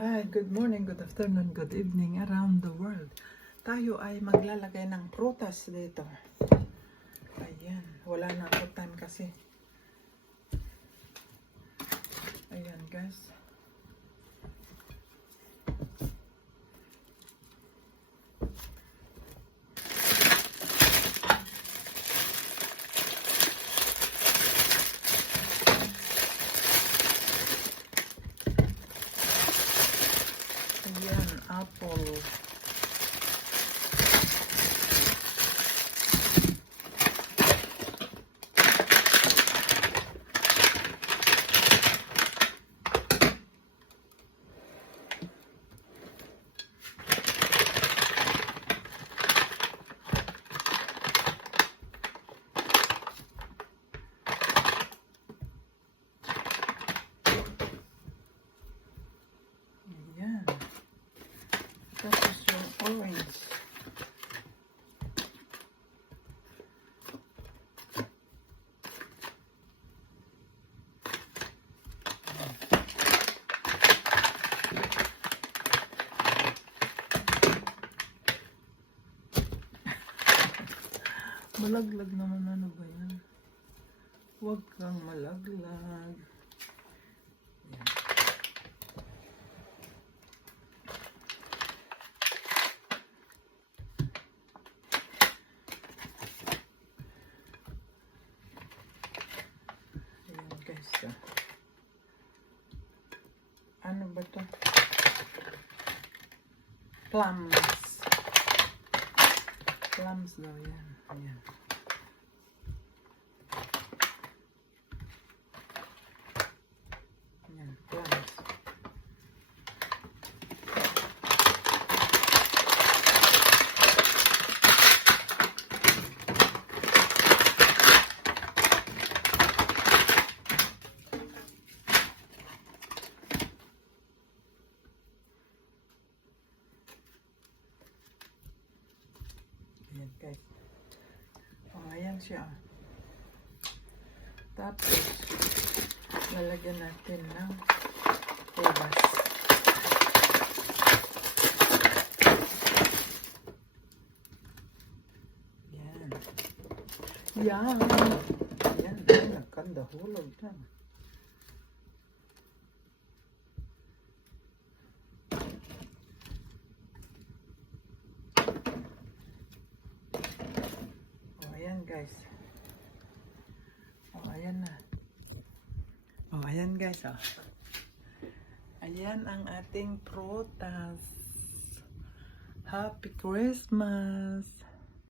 Hi, good morning, good afternoon, good evening around the world. Tayo ay maglalagay ng prutas dito. Ayan, wala na ako time kasi. Ayan guys. Ayan, apple. Ayan. Tapos yung orange. Malaglag naman ano ba yan? Huwag kang malaglag. Ah. Ano ba to? Plums. Plums daw yan. Ayan. Ayan, plums. Ayan guys. Oh, ayan siya. Tapos, lalagyan natin ng tubas. Yan. Yan. Yan. Yan. Nagkanda hulog na. Ayan guys. Oh, ayan na. Oh, ayan guys, oh. Ayan ang ating prutas. Happy Christmas!